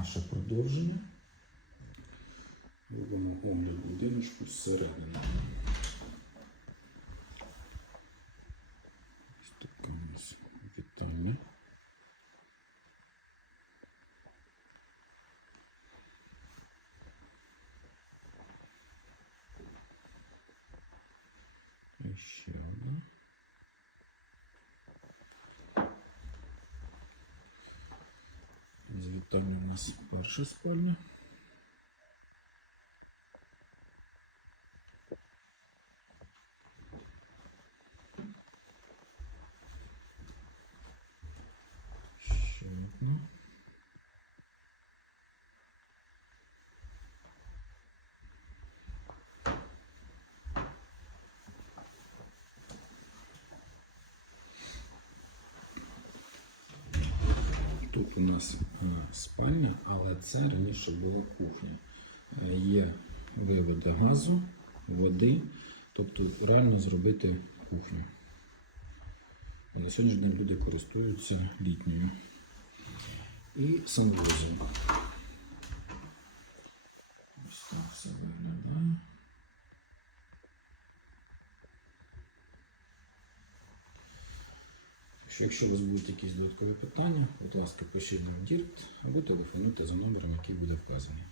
наше продовження. Робимо огляд будиночку зсередини. Ось така у нас вітальня. Одна. Вітальні у нас перша спальня. Ще одна. Тут у нас е, спальня, але це раніше була кухня. Е, Є виводи газу, води, тобто реально зробити кухню. На сьогоднішній день люди користуються літньою. І санвузол. Що Якщо у вас будуть якісь додаткові питання, будь ласка, пишіть нам в Дірект або телефонуйте за номером, який буде вказаний.